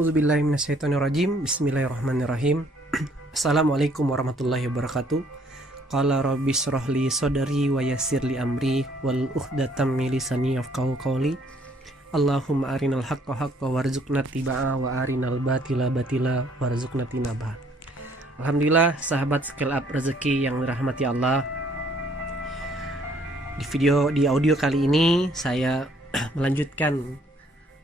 A'udzubillahi minasyaitonirrajim. Bismillahirrahmanirrahim. Assalamualaikum warahmatullahi wabarakatuh. Qala rabbi shrah li sadri wa yassir li amri wal uqdatam min lisani yafqahu qawli. Allahumma arinal haqqa haqqan warzuqna tibaa wa arinal batila batila warzuqna tinaba. Alhamdulillah sahabat Scale Up Rezeki yang dirahmati Allah. Di audio kali ini saya melanjutkan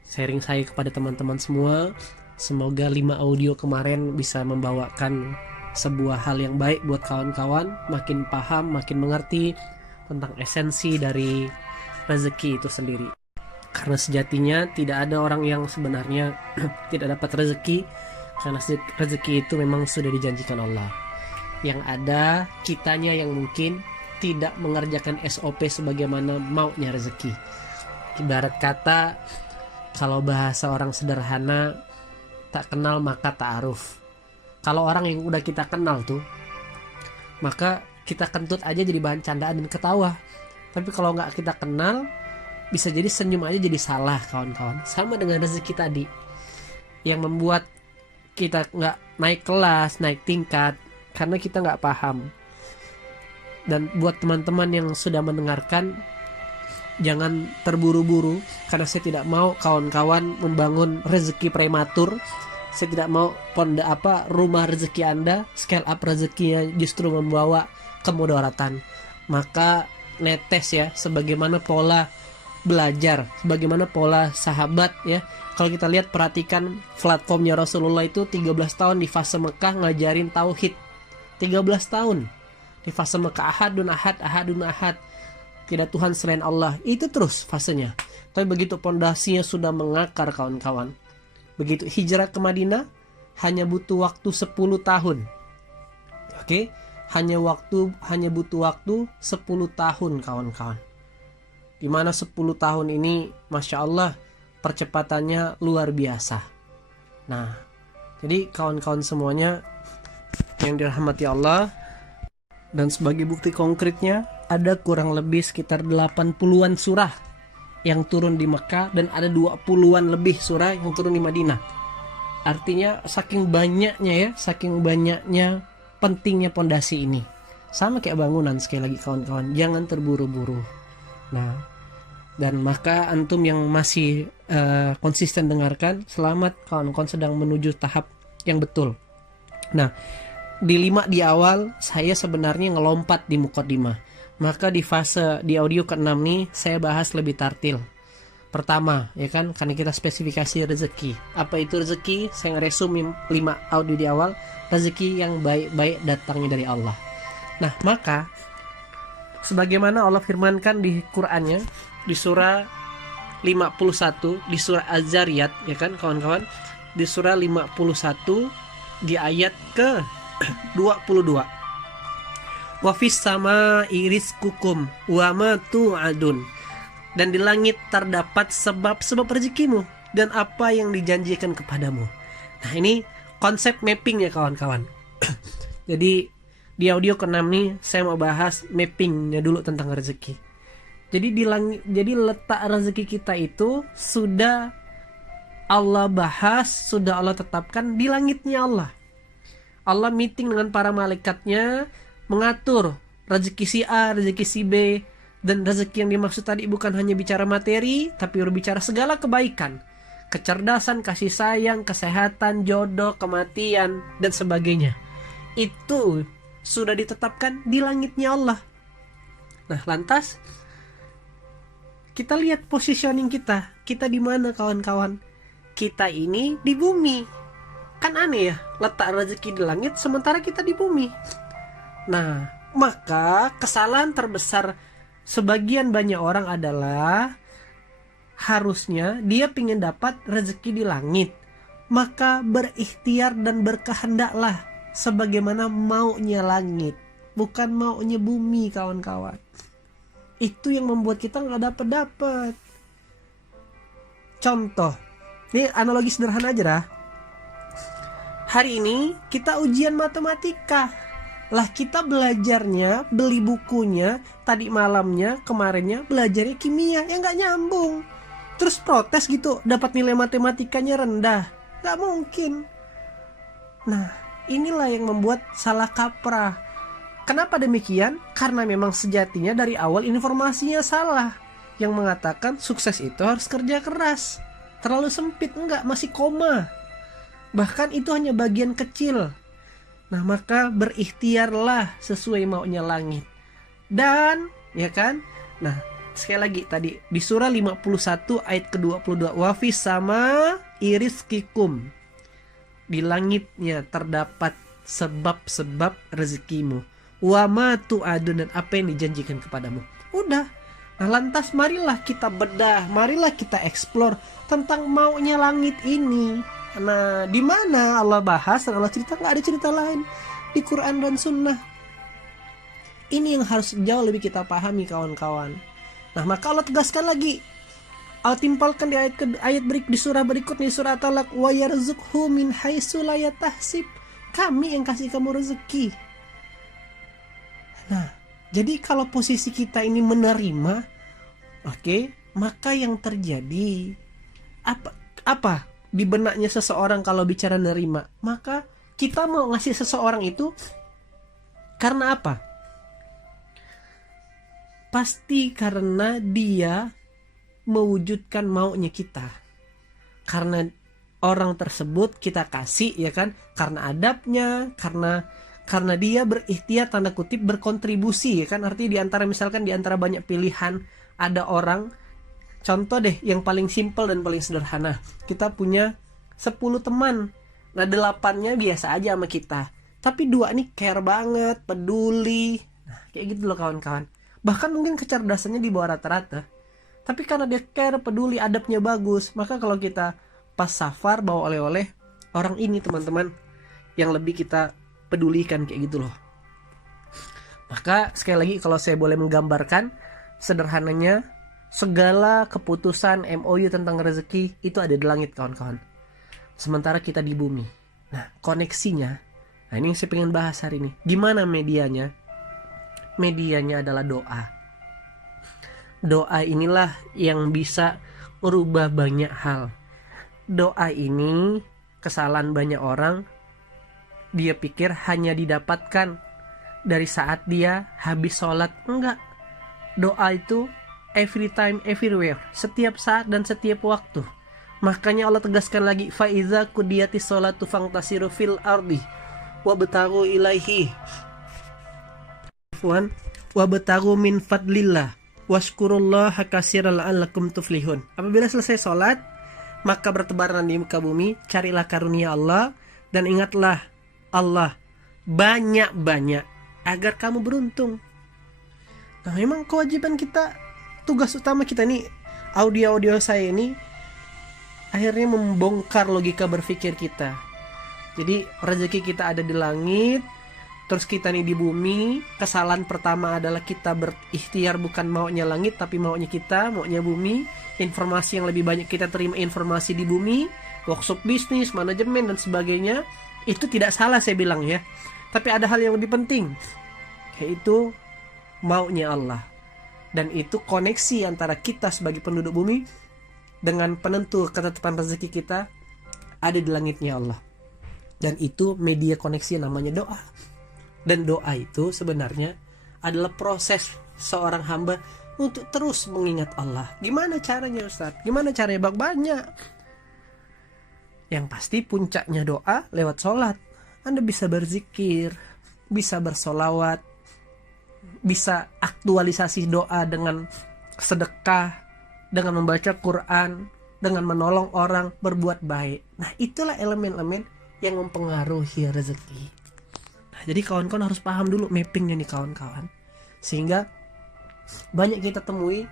sharing saya kepada teman-teman semua. Semoga 5 audio kemarin bisa membawakan sebuah hal yang baik buat kawan-kawan, makin paham, makin mengerti tentang esensi dari rezeki itu sendiri. Karena sejatinya tidak ada orang yang sebenarnya tidak dapat rezeki, karena rezeki itu memang sudah dijanjikan Allah. Yang ada kitanya yang mungkin tidak mengerjakan SOP sebagaimana maunya rezeki. Ibarat kata, kalau bahasa orang sederhana, tak kenal maka ta'aruf. Kalau orang yang udah kita kenal tuh, maka kita kentut aja jadi bahan candaan dan ketawa. Tapi kalau nggak kita kenal, bisa jadi senyum aja jadi salah, kawan-kawan. Sama dengan rezeki tadi, yang membuat kita nggak naik kelas, naik tingkat, karena kita nggak paham. Dan buat teman-teman yang sudah mendengarkan, jangan terburu-buru, karena saya tidak mau kawan-kawan membangun rezeki prematur. Saya tidak mau rumah rezeki Anda, scale up rezekinya justru membawa kemudaratan. Maka netes ya, sebagaimana pola belajar, sebagaimana pola sahabat ya. Kalau kita lihat, perhatikan platformnya Rasulullah itu 13 tahun di fase Mekah ngajarin tauhid. 13 tahun di fase Mekah, ahadun ahad, tidak Tuhan selain Allah. Itu terus fasenya. Tapi begitu pondasinya sudah mengakar, kawan-kawan, begitu hijrah ke Madinah, hanya butuh waktu 10 tahun. Oke, hanya butuh waktu 10 tahun, kawan-kawan. Dimana 10 tahun ini, Masya Allah, percepatannya luar biasa. Nah, jadi kawan-kawan semuanya yang dirahmati Allah, dan sebagai bukti konkretnya, ada kurang lebih sekitar 80-an surah yang turun di Mekah, dan ada 20-an lebih surah yang turun di Madinah. Artinya saking banyaknya pentingnya pondasi ini. Sama kayak bangunan, sekali lagi kawan-kawan, jangan terburu-buru. Nah, dan maka antum yang masih konsisten dengarkan, selamat, kawan-kawan sedang menuju tahap yang betul. Nah, di awal saya sebenarnya ngelompat di muqaddimah. Maka di audio ke-6 nih saya bahas lebih tartil. Pertama, ya kan, karena kita spesifikasi rezeki. Apa itu rezeki? Saya ngeresum 5 audio di awal. Rezeki yang baik-baik datangnya dari Allah. Nah, maka sebagaimana Allah firmankan di Qur'annya, di surah 51, di surah Az-Zariyat, ya kan kawan-kawan, di surah 51 di ayat ke 22. Wa fis sama rizqukum wa ma tu'adun. Dan di langit terdapat sebab rezekimu dan apa yang dijanjikan kepadamu. Nah, ini konsep mapping ya, kawan-kawan. Jadi di audio ke-6 nih saya mau bahas mappingnya dulu tentang rezeki. Jadi letak rezeki kita itu sudah Allah bahas, sudah Allah tetapkan di langitnya Allah. Allah meeting dengan para malaikatnya, mengatur rezeki si A, rezeki si B. Dan rezeki yang dimaksud tadi bukan hanya bicara materi, tapi berbicara segala kebaikan, kecerdasan, kasih sayang, kesehatan, jodoh, kematian, dan sebagainya. Itu sudah ditetapkan di langitnya Allah. Nah, lantas kita lihat positioning kita. Kita di mana, kawan-kawan? Kita ini di bumi. Kan aneh ya, letak rezeki di langit sementara kita di bumi. Nah, maka kesalahan terbesar sebagian banyak orang adalah harusnya dia ingin dapat rezeki di langit, maka berikhtiar dan berkehendaklah sebagaimana maunya langit, bukan maunya bumi, kawan-kawan. Itu yang membuat kita nggak dapat. Contoh, ini analogi sederhana aja dah. Hari ini kita ujian matematika. Lah, kita belajarnya, beli bukunya, tadi malamnya, kemarinnya belajarnya kimia, yang gak nyambung. Terus protes gitu, dapat nilai matematikanya rendah. Gak mungkin. Nah, inilah yang membuat salah kaprah. Kenapa demikian? Karena memang sejatinya dari awal informasinya salah, yang mengatakan sukses itu harus kerja keras. Terlalu sempit, enggak, masih koma. Bahkan itu hanya bagian kecil. Nah, maka berikhtiarlah sesuai maunya langit. Dan, ya kan? Nah, sekali lagi tadi di surah 51 ayat ke-22, wafis sama irizkikum. Di langitnya terdapat sebab-sebab rezekimu. Wa ma tu'adun, dan apa yang dijanjikan kepadamu. Udah. Nah, lantas marilah kita bedah, marilah kita explore tentang maunya langit ini. Nah, di mana Allah bahas dan Allah cerita? Nggak ada cerita lain di Quran dan Sunnah. Ini yang harus jauh lebih kita pahami, kawan-kawan. Nah, maka Allah tegaskan lagi. Allah timpalkan di ayat di surah berikutnya, surah Talaq, wa yarzuqhu min haitsu la yahtasib. Kami yang kasih kamu rezeki. Nah, jadi kalau posisi kita ini menerima, oke, maka yang terjadi apa di benaknya seseorang kalau bicara nerima? Maka kita mau ngasih seseorang itu karena apa? Pasti karena dia mewujudkan maunya kita. Karena orang tersebut kita kasih, ya kan? Karena adabnya, karena dia berikhtiar, tanda kutip, berkontribusi, ya kan? Artinya misalkan di antara banyak pilihan ada orang, contoh deh yang paling simpel dan paling sederhana. Kita punya 10 teman. Nah, 8-nya biasa aja sama kita. Tapi 2 nih care banget, peduli. Nah, kayak gitu loh, kawan-kawan. Bahkan mungkin kecerdasannya di bawah rata-rata. Tapi karena dia care, peduli, adabnya bagus, maka kalau kita pas safar bawa oleh-oleh, orang ini, teman-teman, yang lebih kita pedulikan, kayak gitu loh. Maka sekali lagi kalau saya boleh menggambarkan sederhananya, segala keputusan MOU tentang rezeki itu ada di langit, kawan-kawan. Sementara kita di bumi. Nah, koneksinya, nah ini yang saya pengen bahas hari ini. Gimana medianya? Medianya adalah doa. Doa inilah yang bisa merubah banyak hal. Doa ini, kesalahan banyak orang, dia pikir hanya didapatkan dari saat dia habis sholat. Enggak. Doa itu every time, everywhere, setiap saat dan setiap waktu. Makanya Allah tegaskan lagi, fa iza qudiyatis sholatu fantasiru fil ardi wabtaghu ilaihi wabtaghu min fadlillah washkurullaha katsiran la'allakum tuflihun. Apabila selesai sholat, maka bertebaran di muka bumi, carilah karunia Allah dan ingatlah Allah banyak-banyak agar kamu beruntung. Nah, memang kewajiban kita, tugas utama kita nih, audio saya ini akhirnya membongkar logika berpikir kita. Jadi rezeki kita ada di langit, terus kita nih di bumi. Kesalahan pertama adalah kita berikhtiar bukan maunya langit tapi maunya kita, maunya bumi. Informasi yang lebih banyak kita terima informasi di bumi, workshop bisnis, manajemen dan sebagainya. Itu tidak salah saya bilang ya. Tapi ada hal yang lebih penting, yaitu maunya Allah. Dan itu koneksi antara kita sebagai penduduk bumi dengan penentu ketetapan rezeki kita ada di langitnya Allah. Dan itu media koneksi namanya doa. Dan doa itu sebenarnya adalah proses seorang hamba untuk terus mengingat Allah. Gimana caranya, Ustaz? Gimana caranya? Banyak. Yang pasti puncaknya doa lewat sholat. Anda bisa berzikir, bisa bersolawat, bisa aktualisasi doa dengan sedekah, dengan membaca Quran, dengan menolong orang, berbuat baik. Nah, itulah elemen-elemen yang mempengaruhi rezeki. Nah, jadi kawan-kawan harus paham dulu mappingnya nih, kawan-kawan. Sehingga banyak kita temui.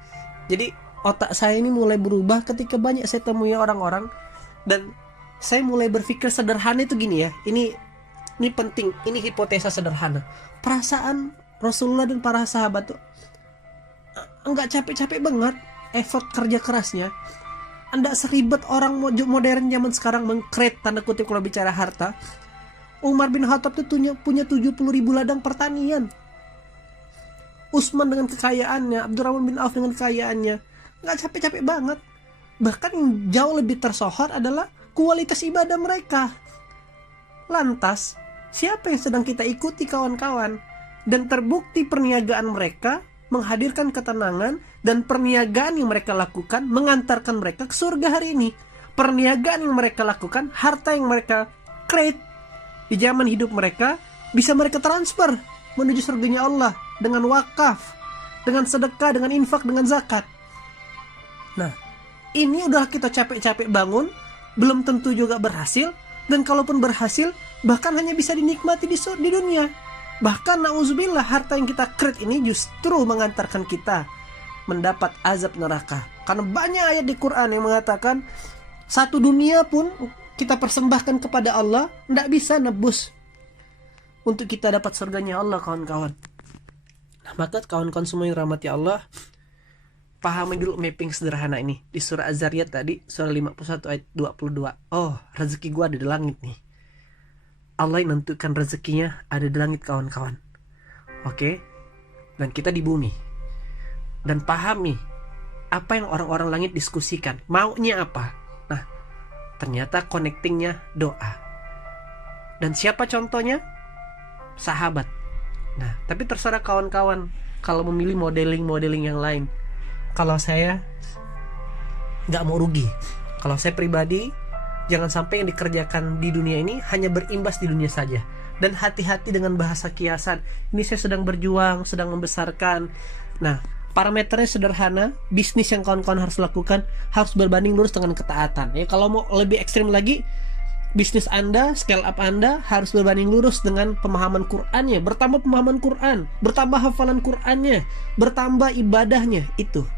Jadi otak saya ini mulai berubah ketika banyak saya temui orang-orang, dan saya mulai berpikir sederhana itu gini ya. Ini penting, ini hipotesa sederhana. Perasaan Rasulullah dan para sahabat tuh enggak capek-capek banget efek kerja kerasnya. Anda seribet orang modern zaman sekarang mengkret, tanda kutip, kalau bicara harta. Umar bin Khattab tuh punya 70.000 ladang pertanian. Utsman dengan kekayaannya, Abdurrahman bin Auf dengan kekayaannya, nggak capek-capek banget. Bahkan yang jauh lebih tersohor adalah kualitas ibadah mereka. Lantas, siapa yang sedang kita ikuti kawan-kawan? Dan terbukti perniagaan mereka menghadirkan ketenangan, dan perniagaan yang mereka lakukan mengantarkan mereka ke surga hari ini. Perniagaan yang mereka lakukan, harta yang mereka create di zaman hidup mereka, bisa mereka transfer menuju surganya Allah dengan wakaf, dengan sedekah, dengan infak, dengan zakat. Nah, ini udah kita capek-capek bangun, belum tentu juga berhasil. Dan kalaupun berhasil, bahkan hanya bisa dinikmati di dunia. Bahkan na'udzubillah, harta yang kita create ini justru mengantarkan kita mendapat azab neraka. Karena banyak ayat di Quran yang mengatakan satu dunia pun kita persembahkan kepada Allah, tidak bisa nebus untuk kita dapat surganya Allah, kawan-kawan. Nah, maka kawan-kawan semua yang rahmati Allah, pahami dulu mapping sederhana ini. Di surah Az-Zariyat tadi, surah 51 ayat 22. Oh, rezeki gua ada di langit nih. Allah yang menentukan rezekinya ada di langit, kawan-kawan. Oke? Dan kita di bumi. Dan pahami apa yang orang-orang langit diskusikan. Maunya apa? Nah, ternyata connectingnya doa. Dan siapa contohnya? Sahabat. Nah, tapi terserah kawan-kawan kalau memilih modeling-modeling yang lain. Kalau saya nggak mau rugi. Kalau saya pribadi, jangan sampai yang dikerjakan di dunia ini hanya berimbas di dunia saja. Dan hati-hati dengan bahasa kiasan. Ini saya sedang berjuang, sedang membesarkan. Nah, parameternya sederhana. Bisnis yang kawan-kawan harus lakukan harus berbanding lurus dengan ketaatan. Ya, kalau mau lebih ekstrim lagi, bisnis Anda, scale up Anda harus berbanding lurus dengan pemahaman Qur'annya. Bertambah pemahaman Qur'an, bertambah hafalan Qur'annya, bertambah ibadahnya. Itu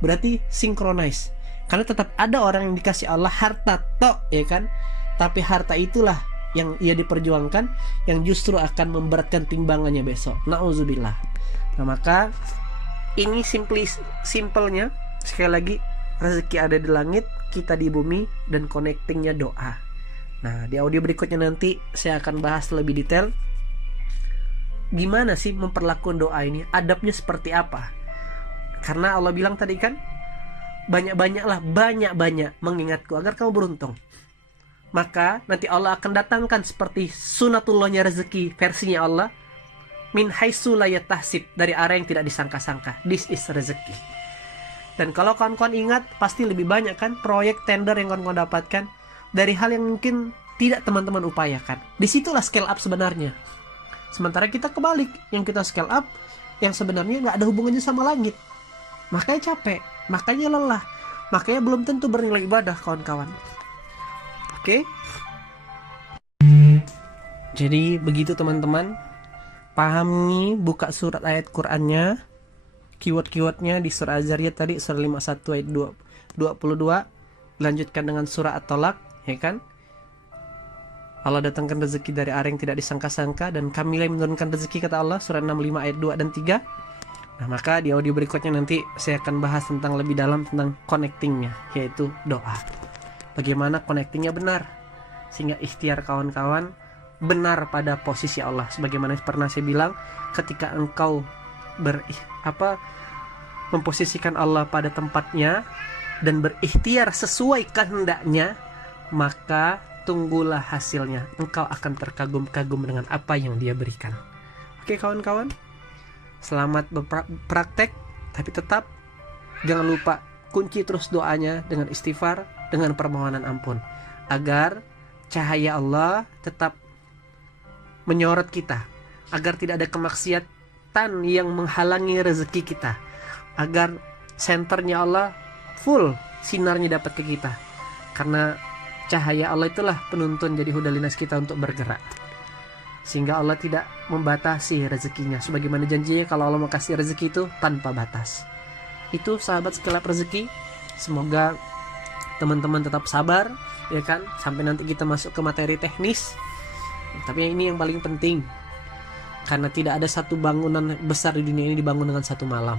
berarti synchronize. Karena tetap ada orang yang dikasih Allah harta tok, ya kan? Tapi harta itulah yang ia diperjuangkan, yang justru akan memberatkan timbangannya besok. Na'udzubillah. Nah, maka ini simpelnya, sekali lagi, rezeki ada di langit, kita di bumi, dan connectingnya doa. Nah, di audio berikutnya nanti saya akan bahas lebih detail gimana sih memperlakukan doa ini, adabnya seperti apa. Karena Allah bilang tadi kan, banyak-banyaklah, banyak-banyak mengingatku agar kamu beruntung. Maka nanti Allah akan datangkan seperti sunatullahnya rezeki versinya Allah, min haitsu la yatahsib, dari arah yang tidak disangka-sangka. This is rezeki. Dan kalau kawan-kawan ingat, pasti lebih banyak kan proyek tender yang kawan-kawan dapatkan dari hal yang mungkin tidak teman-teman upayakan. Disitulah scale up sebenarnya. Sementara kita kebalik, yang kita scale up yang sebenarnya nggak ada hubungannya sama langit. Makanya capek, makanya lelah, makanya belum tentu bernilai ibadah, kawan-kawan. Oke? Jadi begitu teman-teman. Pahami, buka surat ayat Qur'annya, keyword-keywordnya di surah Az-Zariyat tadi, surah 51 ayat 22. Lanjutkan dengan surah At-Talaq, ya kan? Allah datangkan rezeki dari arah yang tidak disangka-sangka, dan kamilah yang menurunkan rezeki, kata Allah, surah 65 ayat 2 dan 3. Nah, maka di audio berikutnya nanti saya akan bahas tentang lebih dalam tentang connectingnya, yaitu doa. Bagaimana connectingnya benar, sehingga ikhtiar kawan-kawan benar pada posisi Allah. Sebagaimana pernah saya bilang, ketika engkau memposisikan Allah pada tempatnya dan berikhtiar sesuai kehendaknya, maka tunggulah hasilnya. Engkau akan terkagum-kagum dengan apa yang Dia berikan. Oke, kawan-kawan, selamat berpraktek, tapi tetap jangan lupa kunci terus doanya dengan istighfar, dengan permohonan ampun, agar cahaya Allah tetap menyorot kita, agar tidak ada kemaksiatan yang menghalangi rezeki kita, agar senternya Allah full sinarnya dapat ke kita. Karena cahaya Allah itulah penuntun, jadi hudalinas kita untuk bergerak, sehingga Allah tidak membatasi rezekinya. Sebagaimana janjinya kalau Allah mau kasih rezeki itu tanpa batas. Itu sahabat sekelap rezeki. Semoga teman-teman tetap sabar, ya kan, sampai nanti kita masuk ke materi teknis. Tapi ini yang paling penting, karena tidak ada satu bangunan besar di dunia ini dibangun dengan satu malam.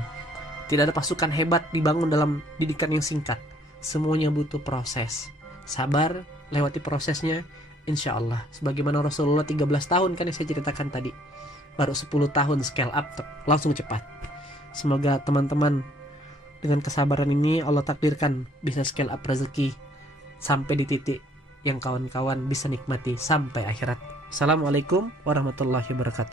Tidak ada pasukan hebat dibangun dalam didikan yang singkat. Semuanya butuh proses. Sabar, lewati prosesnya, insya Allah. Sebagaimana Rasulullah 13 tahun kan yang saya ceritakan tadi, baru 10 tahun scale up, langsung cepat. Semoga teman-teman dengan kesabaran ini Allah takdirkan bisa scale up rezeki sampai di titik yang kawan-kawan bisa nikmati sampai akhirat. Assalamualaikum warahmatullahi wabarakatuh.